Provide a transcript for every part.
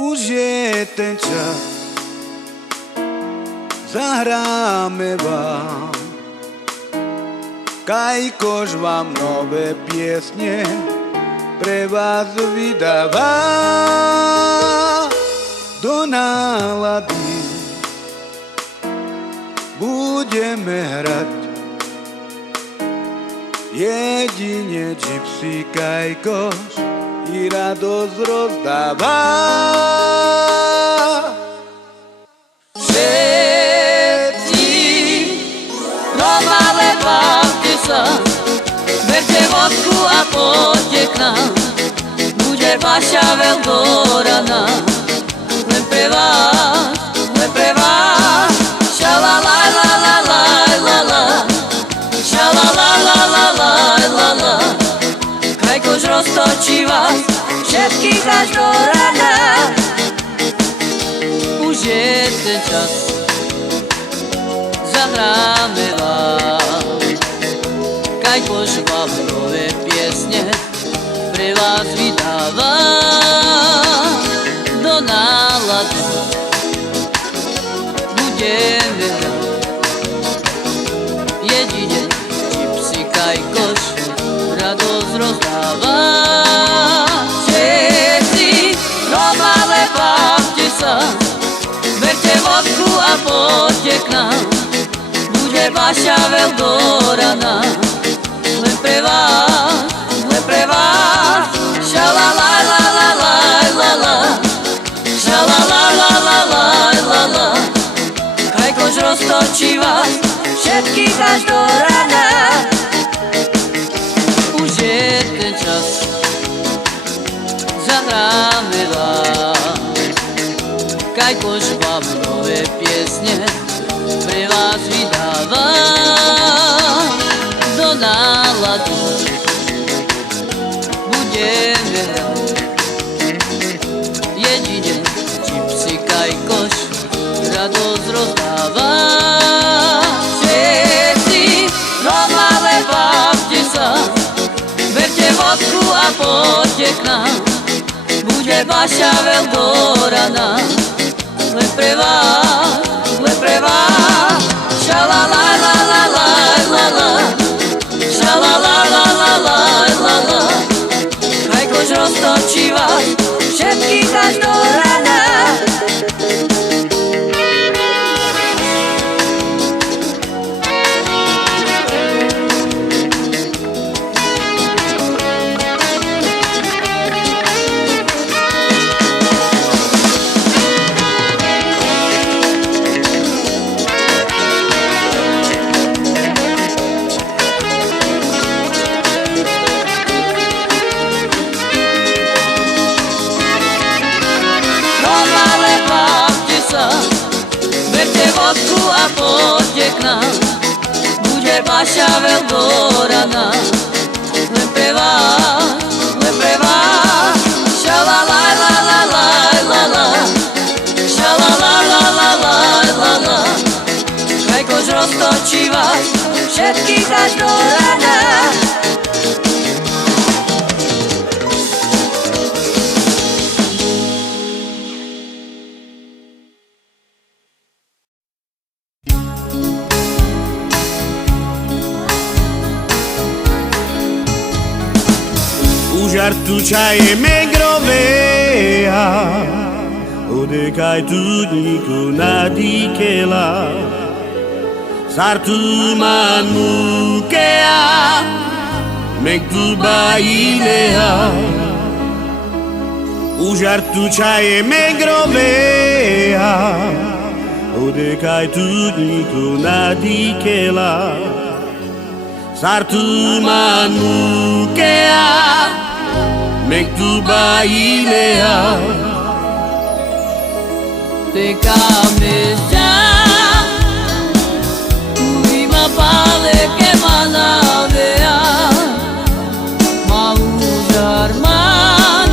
Už je ten čas, zahráme vám. Kajkoš vám nové piesne pre vás vydáva. Do nálady budeme hrať jedine Gypsy Kajkoš i radosť rozdáva. Všetci Romale, bavte sa, berte vodku a poďte k nám. Bude vaša Veldorana, len pre vás, len pre vás. Šalalajlalajlalajlala, šalalajlalajlalajlala. Kajkoš roztočí vás všetkých až do rana. Už je ten čas, zahráme vám. Kajkoš vám nové piesne pre vás vydáva. Do nálady budeme hrať jedine Gypsy Kajkoš radosť rozdáva. Všetci Romale, bavte sa, berte vodku a poďte k nám. Bude vaša Veldorana, len pre vás, len pre vás. Šalalajlalajlalajlala, šalalajlalajlala. Kajkoš roztočí vás všetkých až do rana. Už je ten čas, zahráme vám. Kajkoš vám nové piesne pre vás vydáva. Do nálady budeme hrať jedine Gypsy Kajkoš radosť rozdáva. Všetci Romale, bavte sa, berte vodku a poďte k nám. Bude vaša Veldorana, len pre vás, len pre vás. Šalalajlalajlalajlala, šalalajlalajlala. Kajkoš roztočí vás všetkých až do rana. Berte vodku a poďte k nám. Bude vaša Veldorana, len pre vás, len pre vás. Šalalajlalajlala, šalalajlalajlala. Kajkoš roztočí vás všetkých až do rana. Žartučajeme grovea, odekaj tudniku nadikela. Sartuman mukea, mektuba ilea. Užartučajeme grovea, odekaj tudniku nadikela. Sartuman mukea, mektuba ilea. Te camesa, tu ima pale que manavea, maujarman,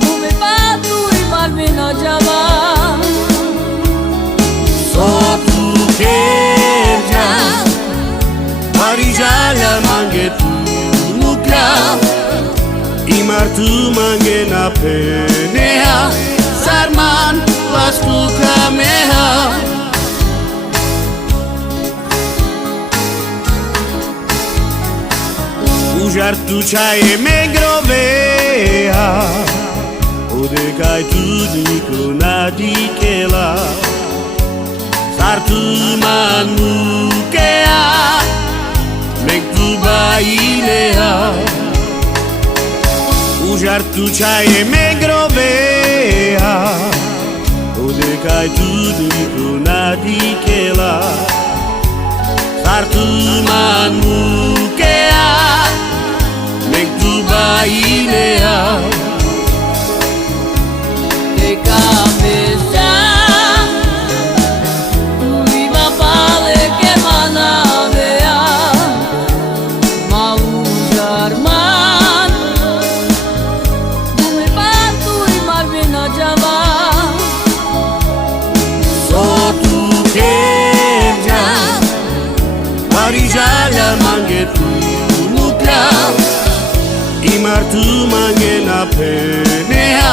mume patu i marmina java. So tu kerja, marijala mangetu nukla. Imartu mangena penea Sarman lasku kameha Ujar tu chaye me grovea Ode kai tu diko nadikela Sartu manukea Mek tu bailea Ujar tu chaye me grovea Ode kai tu diko nadikela Sartu manukea Mek tu bailea De cabeça tu viva pale que manavea Maujar man Dume patu e marvina java So tu kerja Marijala mange tu nukla Imartu mange na penea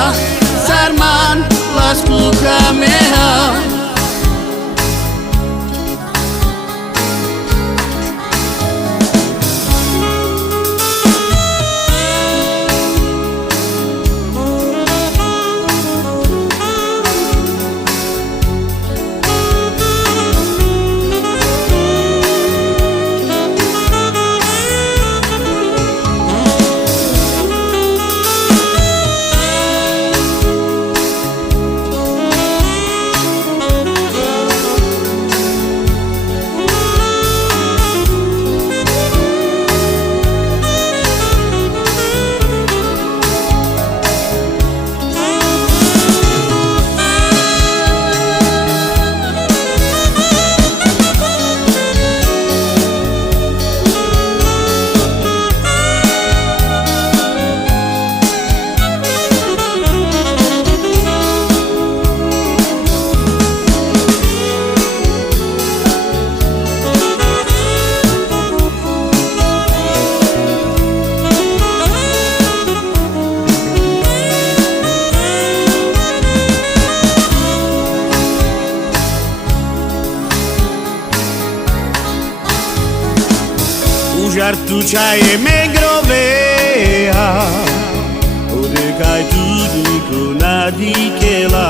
Sarman lasku kameha Ujar tu chaye me grovea Ode kai tu diko nadikela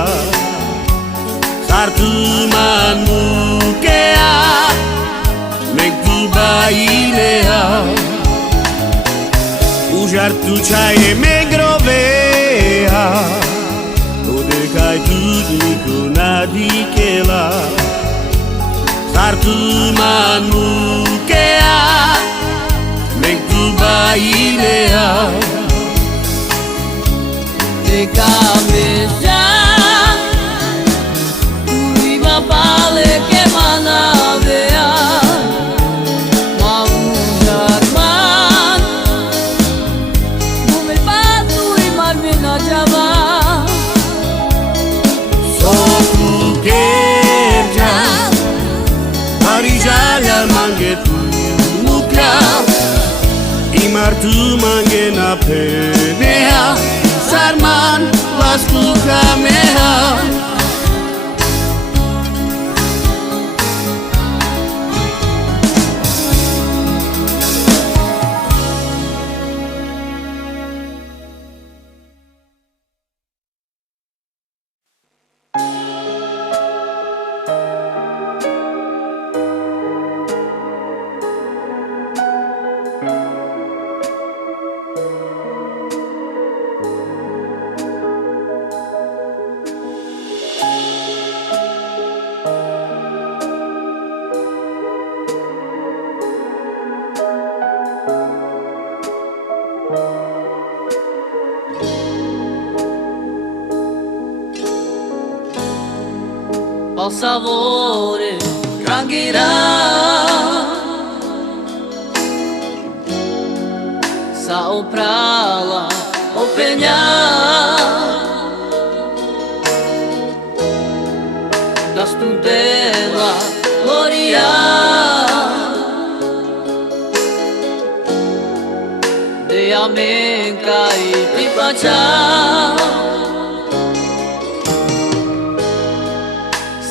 Sartu manukea Mek tu bailea Ujar tu chaye me grovea Ode kai tu diko nadikela Sartu manukea Mek tu bailea De cabeça tu viva pale que manavea Maujar man Dume patu e marvina java So tu kerja Marijala mange tu nukla Imartu mange na penea Sarman lasku kameha Al savore tranquirá Sao prala openja Da studela gloria De Amenca y Tipacha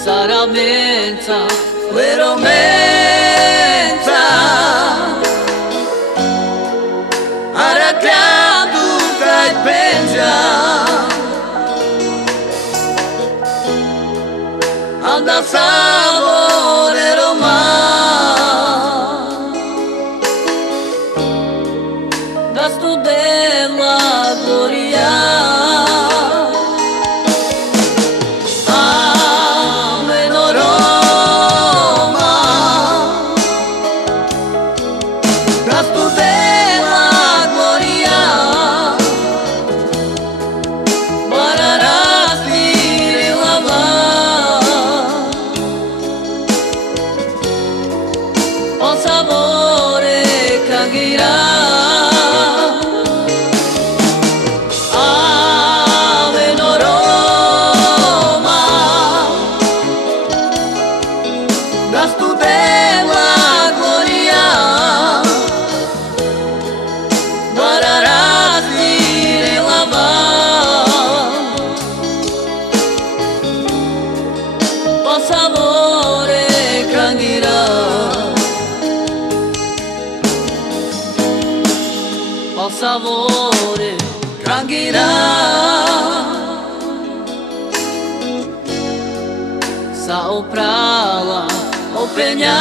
Saramenta, Veromenta Aracadu cai penja Anda sabore Roma Das tu della gloria Ameno Roma Das tu della gloria Bararasti lava O sabore cagirà Das tu della gloria Bararasti lava O sabore cangirà O sabore cangirà Sa oprala openha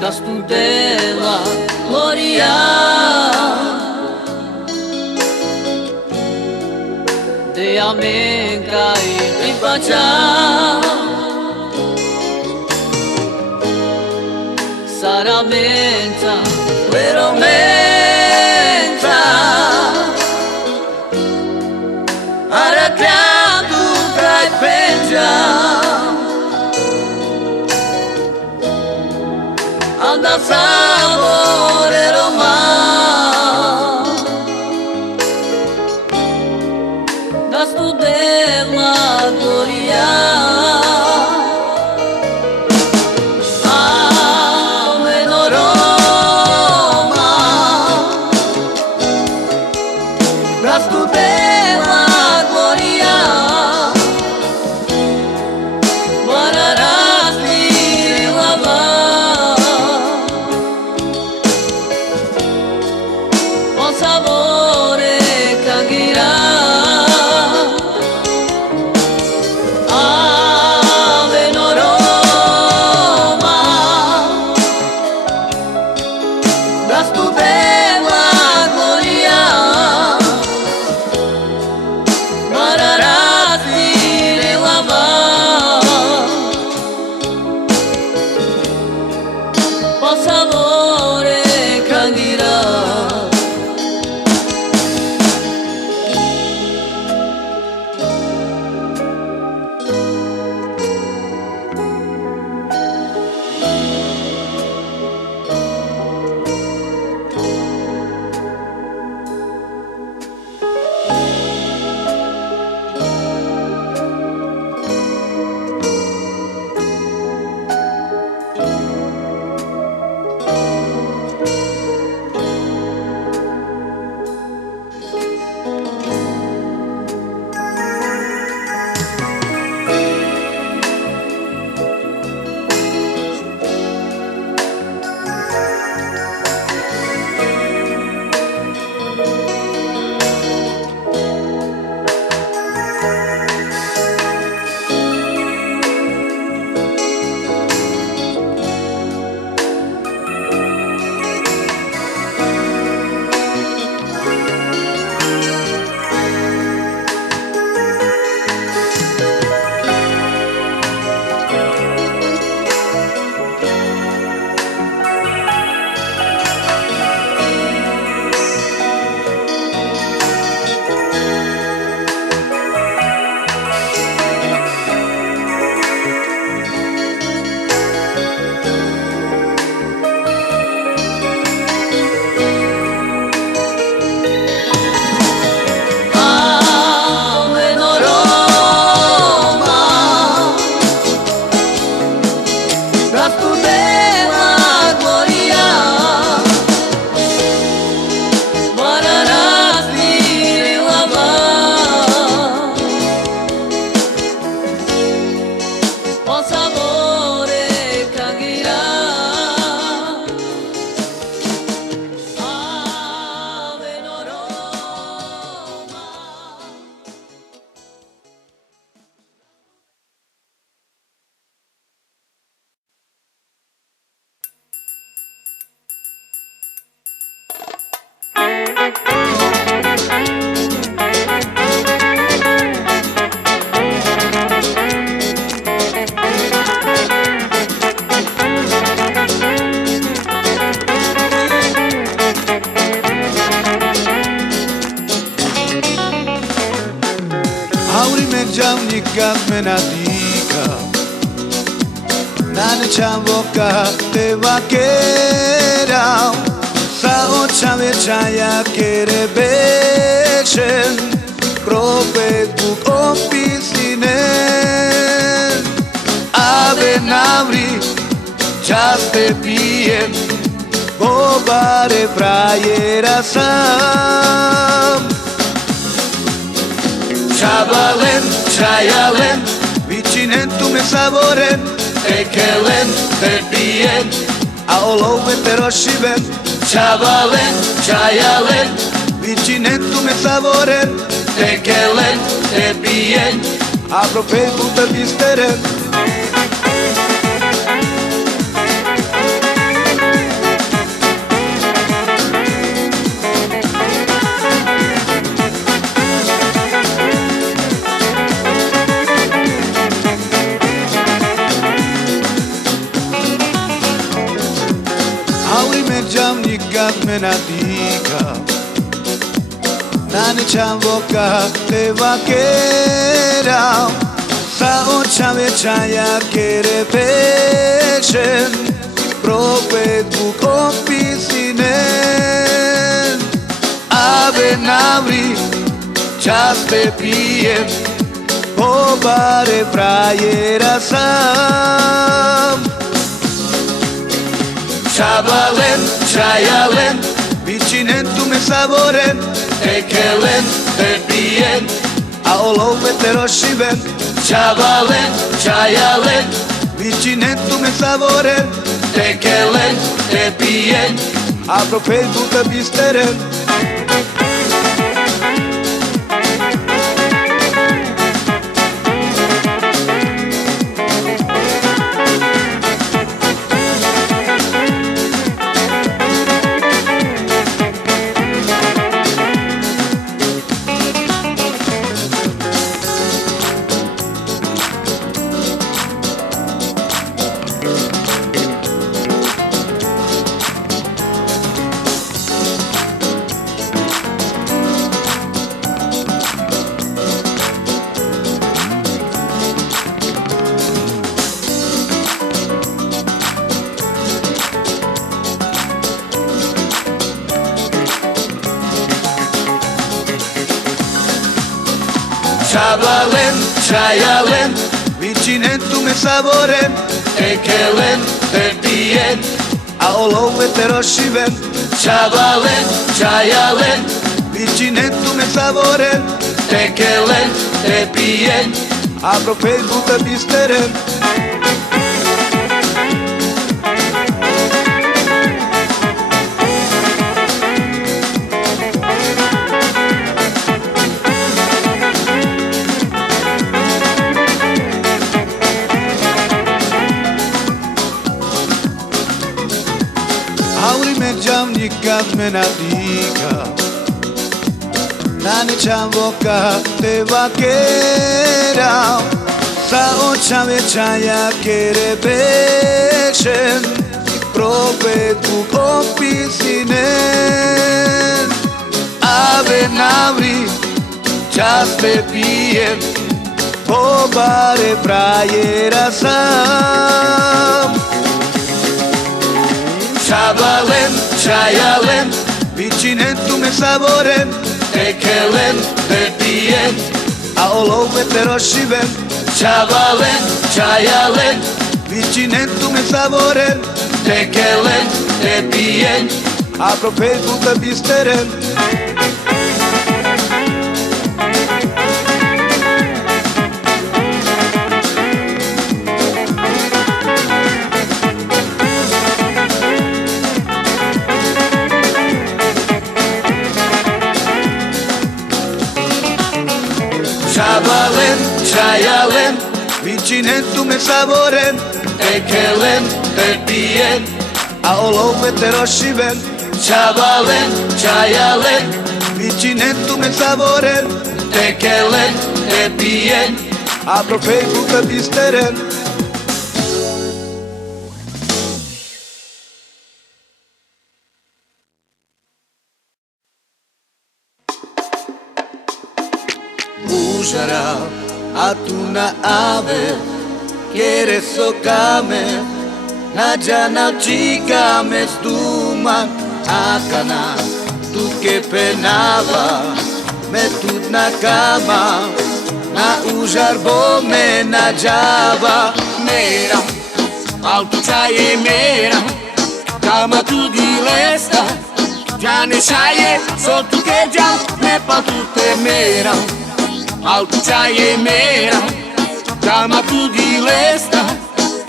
Das tu della gloria De Amenca y Tipacha Saramenta Veromenta Aracadu cai penja Anda sabore Roma Das tu della gloria Ameno Roma Das tu della gloria Bararasti lava međam nikad me nadika. Na nečam voka te vaquera, sa očame čaja kere bečen, propet buk opisinen. Ave navri, čas te pijem, bobare frajera sam. Chabalen, chayalen, vichinen tu me saboren, tekelen, te pien, a olove te rošiven. Chabalen, chayalen, vichinen tu me saboren, tekelen, te pien, a propet puta bisteren. Međam nikad me nadika. Na nečam voka te vaquera, sa očame čaja kere pečen, propet buk opisinen. Ave navri, čas te pijem, pobare frajera sam. Chabalen, chayalen, vichinen tu me saboren, tekelen, te pien, a olove te rošiven. Chabalen, chayalen, vichinen tu me saboren, tekelen, te pien, a propet puta bisteren. Chabalen, chayalen, vichinen tu me saboren, tekelen, te pien, a olove te rošiven. Chabalen, chayalen, vichinen tu me saboren, tekelen, te pien, a propet puta bisteren. Međam nikad me nadika. Na nečam voka te vaquera, sa očame čaja kere bečen, propet buk opisinen. Ave navri, čas te pijem, pobare frajera sam. Chabalen, chayalen, vichinen tu me saboren, tekelen, te pien, a olove te rošiven. Chabalen, chayalen, vichinen tu me saboren, tekelen, te pien, a propet puta bisteren. Chabalen, chayalen, vichinen tu me saboren, tekelen, te pien, a olove te rošiven. Chabalen, chayalen, vichinen tu me saboren, tekelen, te pien, a propet puta bisteren. Užara a tu na ave quiere sokame na jana chica me stuman akana tu que penava me tut na cama na ujarbo me na java Mera, alto chaie mera, cama tu di lesta, già ne chaie, sotto che già ne pa tutte mera, alto chaie mera, cama tu di lesta,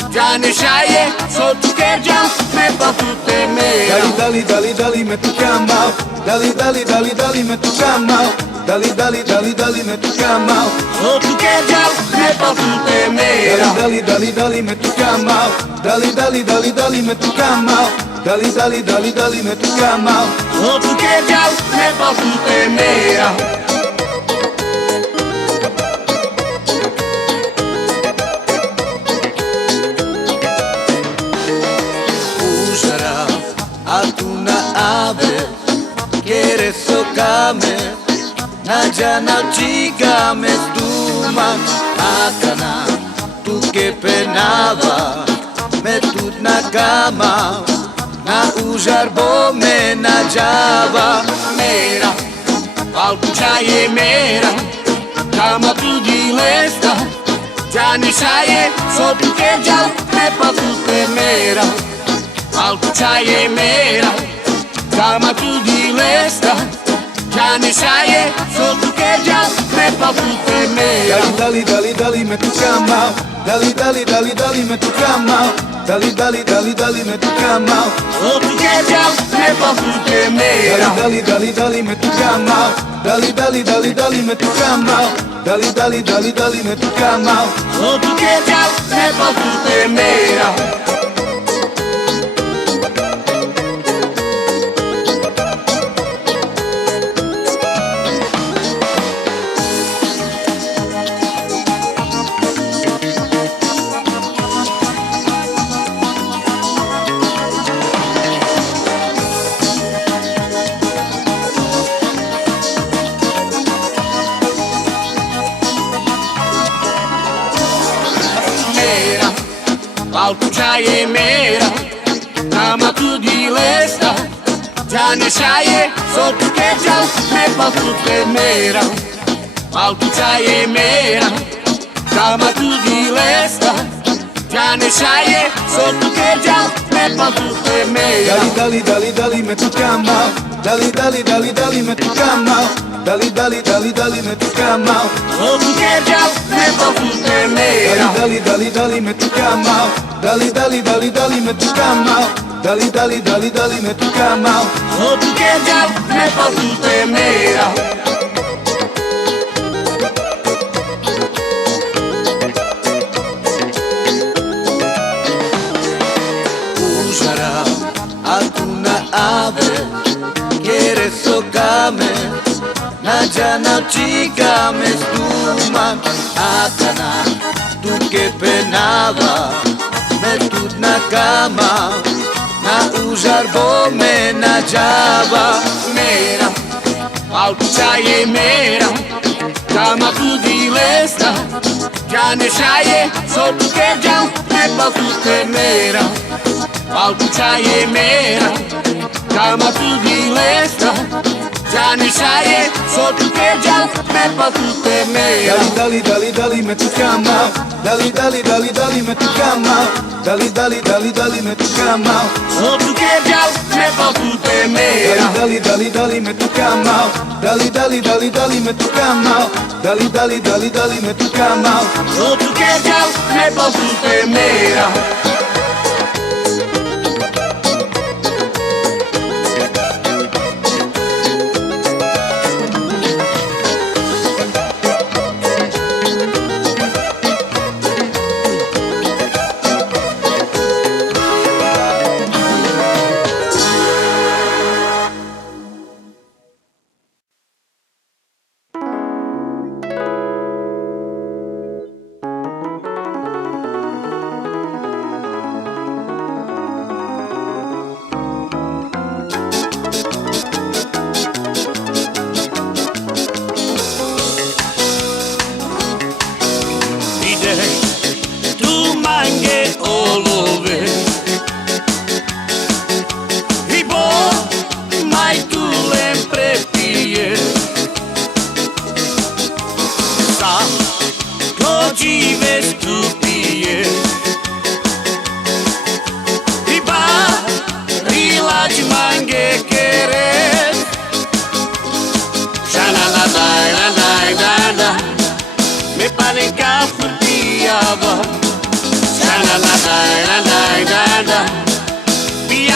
già ne chaie, sotto che già ne pa tutte mera. Dali, dali, dali, me tu cama, dali, dali, dali, dali, me tu cama. Dali, dali, dali, dali, me tu cama. Sotto che già ne pa tutte mera. Dali, dali, dali, me tu cama. Dali, dali, dali, dali, me tu cama. Dali, dali, dali, dali, me tu cama. Sotto che già ne pa tutte mera. Usará a tuna ave, quiere sokame. Na jana chica me stuma akana tu que penava me tut na cama na ujarbo me na java Mera, alto chaie mera, cama tu di lesta, già ne chaie, sotto che già ne pa tutte mera, alto chaie mera, cama tu di lesta, già ne chaie, sotto che già ne pa tutte mera. Dali, dali, dali, me tu cama. Dali, dali, dali, dali, me tu cama. Dali, dali, dali, dali, me tu cama. Sotto che già ne pa tutte mera. Dali, dali, dali, me tu cama. Dali, dali, dali, dali, me tu cama. Dali, dali, dali, dali, me tu cama. Sotto che già ne pa tutte mera. Alto chaie mera, cama tu di lesta, già ne chaie, sotto che già ne pa tutte mera. Alto chaie mera, cama tu di lesta, già ne chaie, sotto che già ne pa tutte mera. Dali, dali, dali, dali, me tu cama. Dali, dali, dali, dali, me tu cama. Dali, dali, dali, dali, me tu cama. Sotto che già ne pa tutte mera. Dali, dali, dali, me tu cama. Dali, dali, dali, dali, me tu cama. Dali, dali, dali, dali, me tu cama. Sotto che già ne pa tutte mera. Usará a tuna ave, quiere sokame. Na jana chica me stuma akana tu que penava me tut na cama na ujarbo me na java Mera, alto chaie mera, cama tu di lesta, già ne chaie, sotto che già ne pa tutte mera. Alto chaie mera, cama tu di lesta, già ne chaie, sotto che già ne pa tutte mera. Dali, dali, dali, me tu cama. Dali, dali, dali, dali, me tu cama. Dali, dali, dali, dali, me tu cama. Sotto che già ne pa tutte mera. Dali, dali, dali, me tu cama. Dali, dali, dali, dali, me tu cama. Dali, dali, dali, dali, me tu cama. Sotto che già ne pa tutte mera.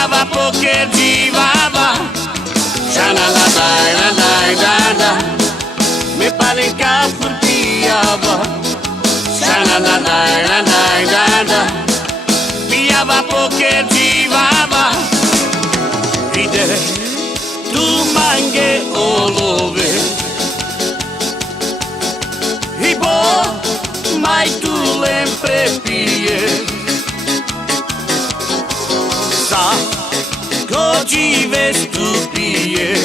piava poker divava, shana la da, me palenca furtiava, shana la da, piava poker divava, vide tu mange olove, ibo mai tu lempre pije. Oggi vestu pije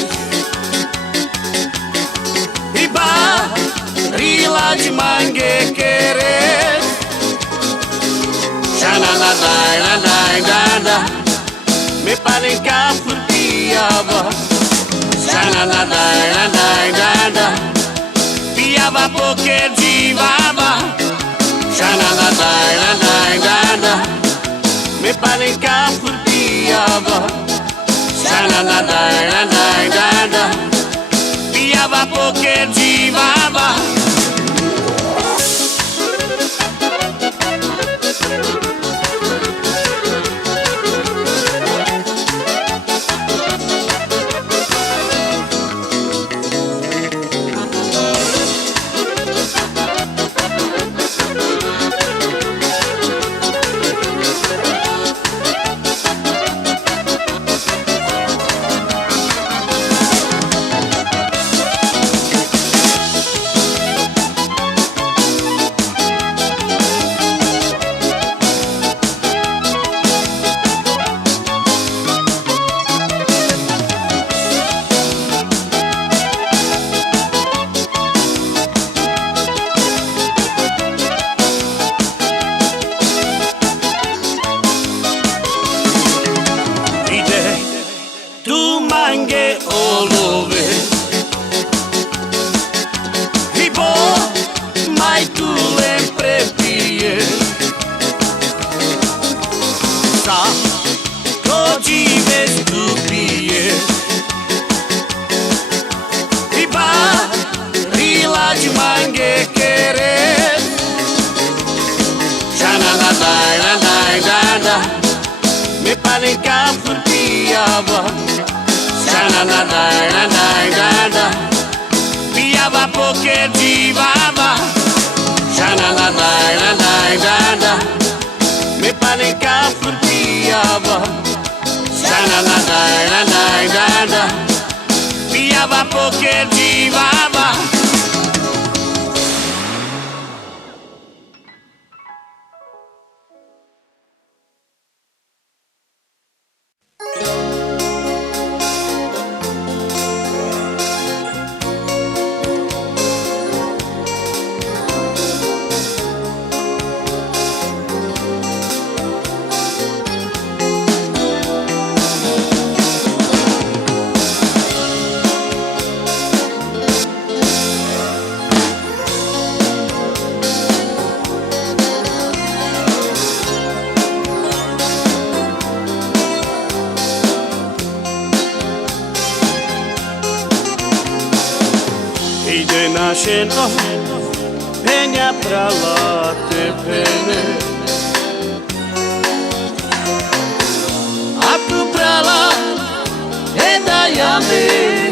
Iba rilađ mange kere Shana la da Me palenka furtiava Shana la da Piava poker divava Shana la da Me palenka furtiava Shana la da piava poker divava Me palenka furtiava Shana la da piava poker divava Shana la da Me palenka furtiava Shana la da piava poker divava Ide našeno penja prala te pene A tu prala e da jame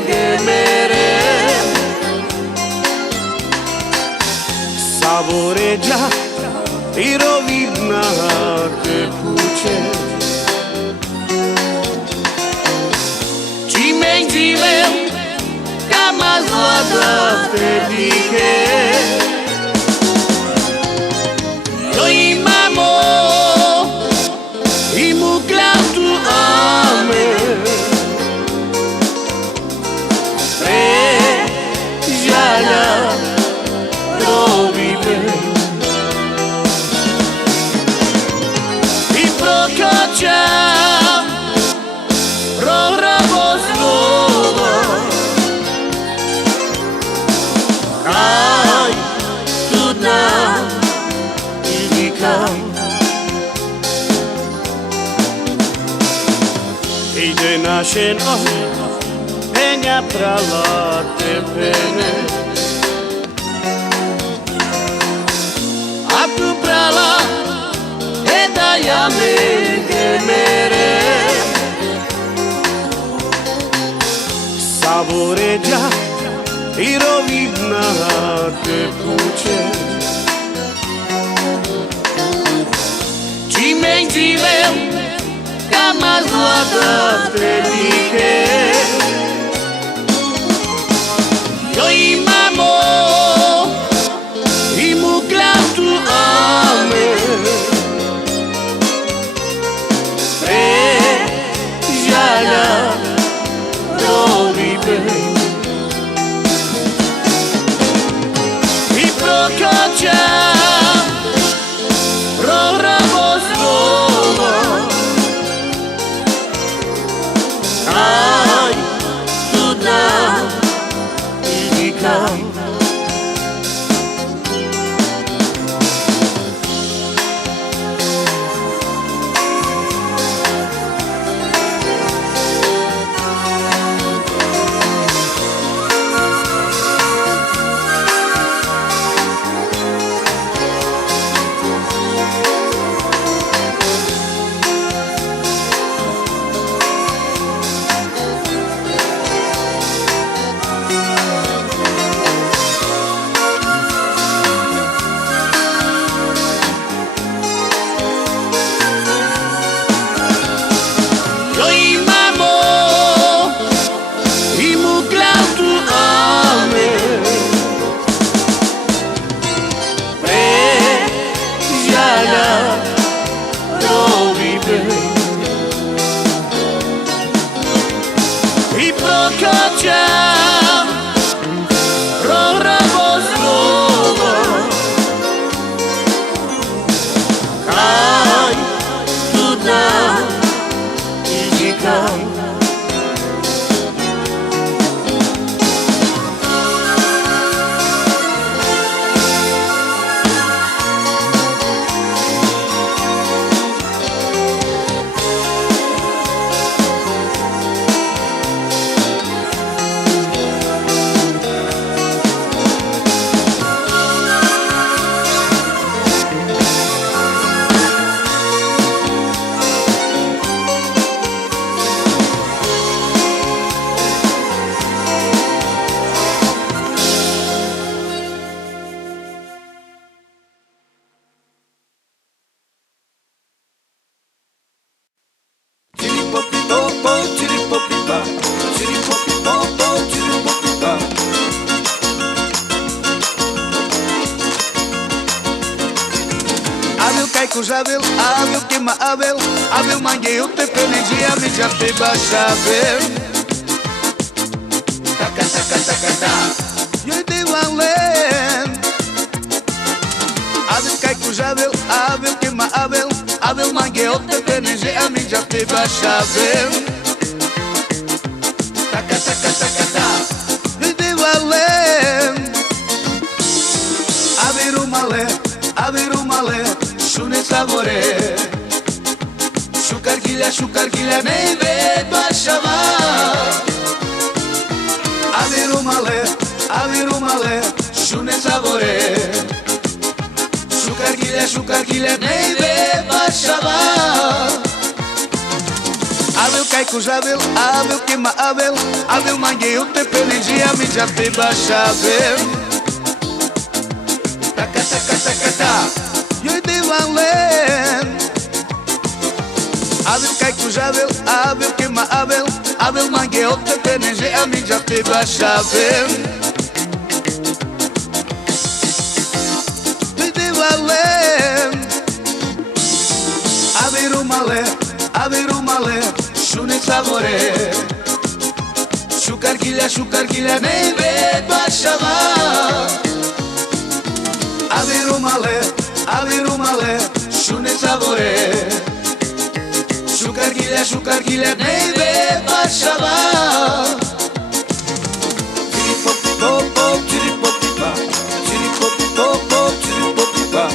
gemere Savoreggia i rovina te kuće Ci me živem Kama zlata te dike Yo imamo I mu tu ame Pre žalja provive I prokača Proravo slovo Aj, tudna iznika Ide našeno penja prala te pene A tu prala e da jame gemere favoreggia i rovinate kuće. Čime živem kama zlatate dike. Jo imamo i muglatu ame pre žalja rovibe i prokača proravo slovo. Aj, tuda idikam. I prokačam proravo slovo. Aj, tuda idikam. Abel, Abel, queima Abel, Abel manguei o te penedia, me já te baixa Abel. Taca, taca, taca, taca. Eu te valen. Abel cai com Abel, Abel queima Abel, Abel manguei o te penedia, me já te baixa Abel. Taca, taca, taca, taca. Eu te valen. Abel o malé, Abel o malé. Shune sabore Shukar gilya meyve başama. Aviru male Shune sabore Shukar gilya meyve başama. Abel cai com Abel, Abel queima Abel, Abel manguei o te penedia, me já te baixa Abel. Taca, taca, taca, taca. Eu te valen. Abel cai com Abel, Abel queima Abel, Abel manguei o te peneje, a mim já te baixa Abel. Eu te valen. Aviru male, shune sabore Shukar gilya meyve başama. Aviru male, shune sabore Shukar gilya meyve başama. Chiripopipopo, chiripopipa, chiripopipopo, chiripopipa.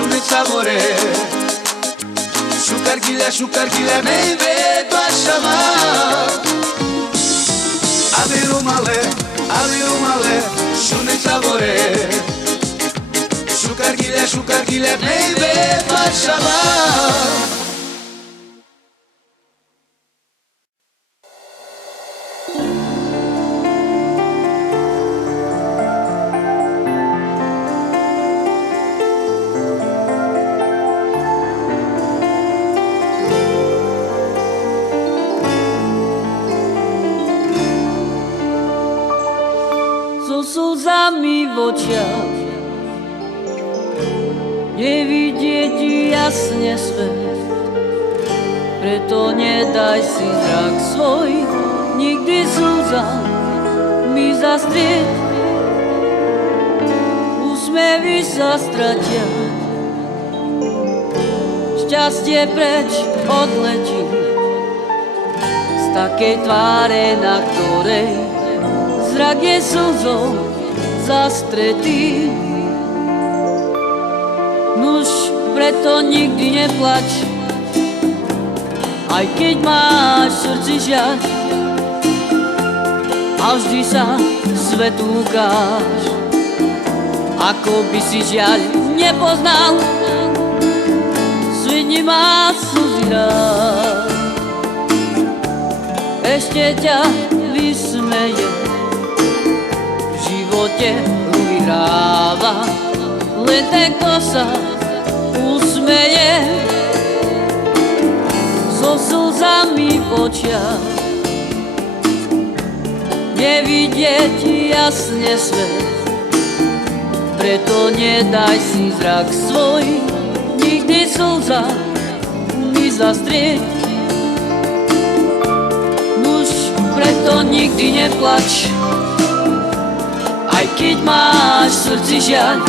Slunečka more, šukarkile me ide bašama. Ali rumale, slunečka more, šukarkile me ide bašama. Slzami v očiach nevidieť jasne svet, preto nedaj si zrak svoj nikdy slzám mi zastrieť. Úsmevy sa stratia, šťastie preč odletí z takej tváre, na ktorej zrak je slzou zastretý. Nuž, preto nikdy neplač, aj keď máš v srdci žiaľ, a vždy sa svetu ukáž, ako by si žiaľ nepoznal. Svidni má slzy rád, ešte ťa vysmeje, v živote vyhráva len ten, kto sa usmeje. So slzami v očiach nevidieť jasne svet, preto nedaj si zrak svoj nikdy slza mi zastrieť. Nuž, preto nikdy neplač, aj keď máš v srdci žiaľ,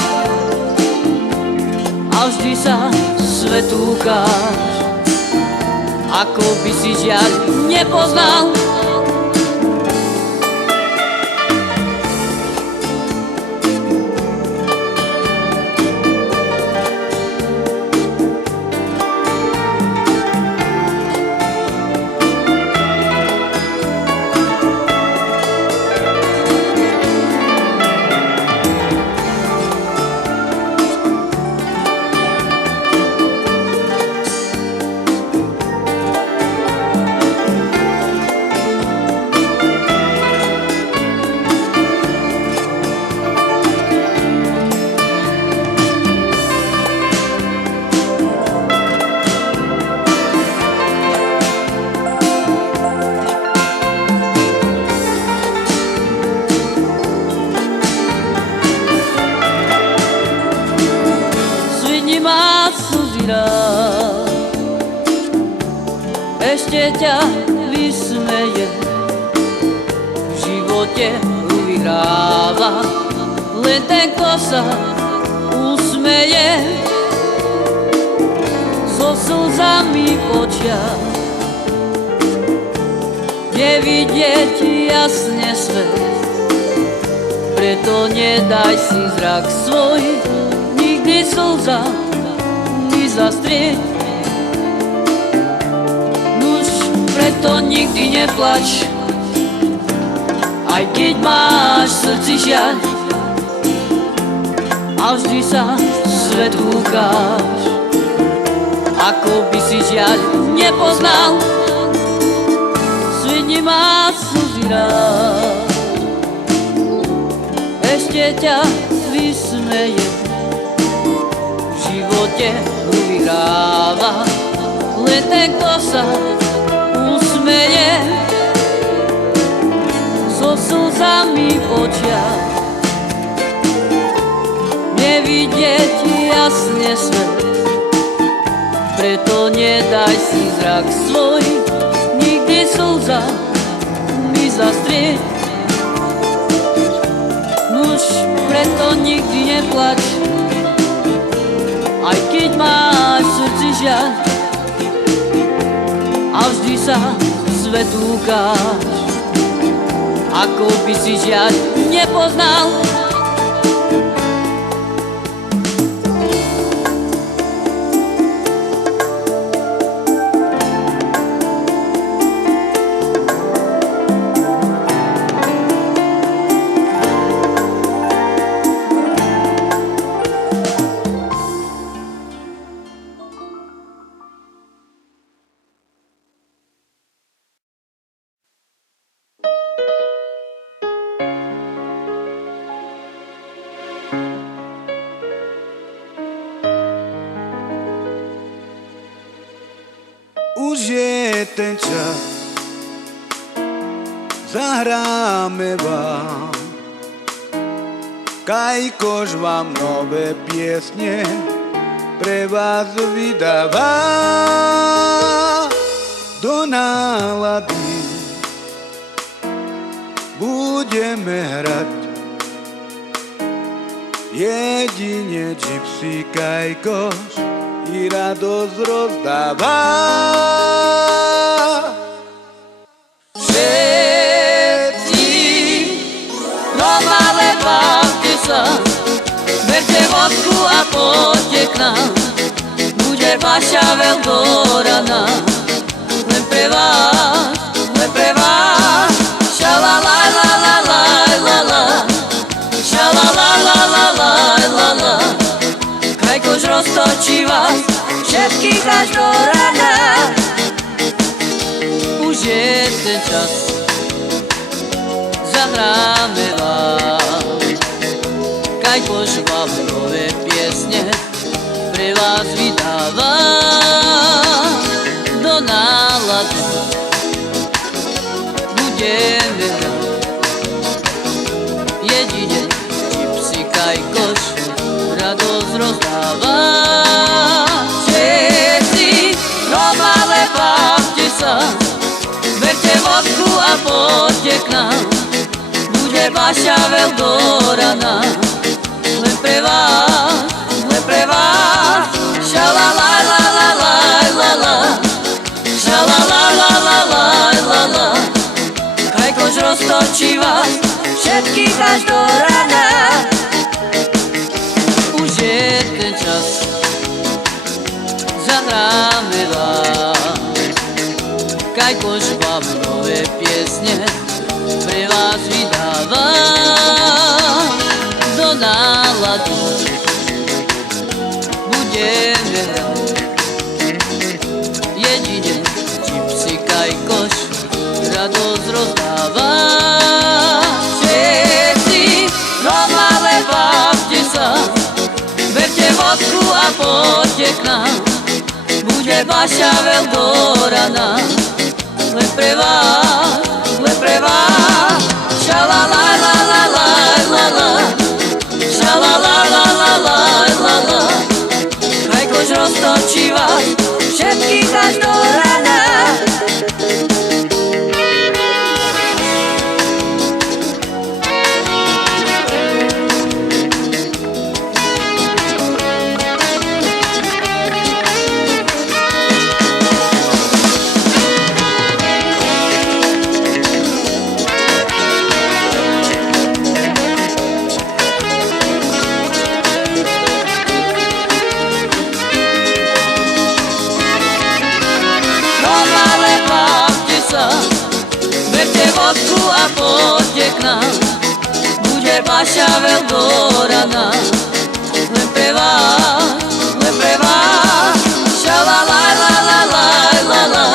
a vždy sa svetu ukáž, ako by si žiaľ nepoznal. Ešte ťa vysmeje, v živote vyhráva len ten, kto sa usmeje. So slzami v očiach nevidieť jasne svet, preto nedaj si zrak svoj nikdy slza mi zastrieť. Preto nikdy neplač, aj keď máš v srdci žiaľ, a vždy sa svetu ukáž, ako by si žiaľ nepoznal. Svidni má slzy rád, ešte ťa vysmeje, v živote vyhráva len ten, kto sa usmeje. So slzami v očiach nevidieť jasne svet, preto nedaj si zrak svoj nikdy slza mi zastrieť. Nuž, preto nikdy neplač, aj keď máš v srdci žiaľ, a vždy sa svetu ukáž, ako by si žiaľ nepoznal. čas zahráme vám, Kajkoš vám nové piesne pre vás vydáva. Do nálady budeme hrať jedine Gypsy Kajkoš i radosť rozdáva. Všetci doma len bavte sa, berte vodku a poďte k nám, bude vaša Eldorana. Len pre vás, šalalalalalalala, šalalalalalalala. Kajkoš roztočí vás všetkých až do rana. Už je ten čas, zahráme vám, Kajkoš vám nové piesne pre vás vydáva. Do nálady budeme hrať jedine Gypsy Kajkoš radosť rozdáva. Všetci doma len bavte sa, berte vodku a poďte k nám, bude vaša Eldorana. Len pre vás, šalalalalalalala, šalalalalalalala. Kajkoš roztočí vás všetkých až do rana. Už je ten čas, zahráme vám, Kajkoš vám nové piesne pre vás vydáva. Do nálady budeme hrať jedine Gypsy Kajkoš radosť rozdáva. Všetci doma len bavte sa, berte vodku a poďte k nám, bude vaša Eldorana. Len pre vás, šalalalalalalala, šalalalalalalala. Kajkoš roztočí vás všetkých až do rana. Berte vodku a poďte k nám, bude vaša Eldorana. Len pre vás, šalalalalalalala,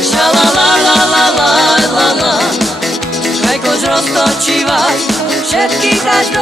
šalalalalalalala. Kajkoš roztočí vás všetkých až do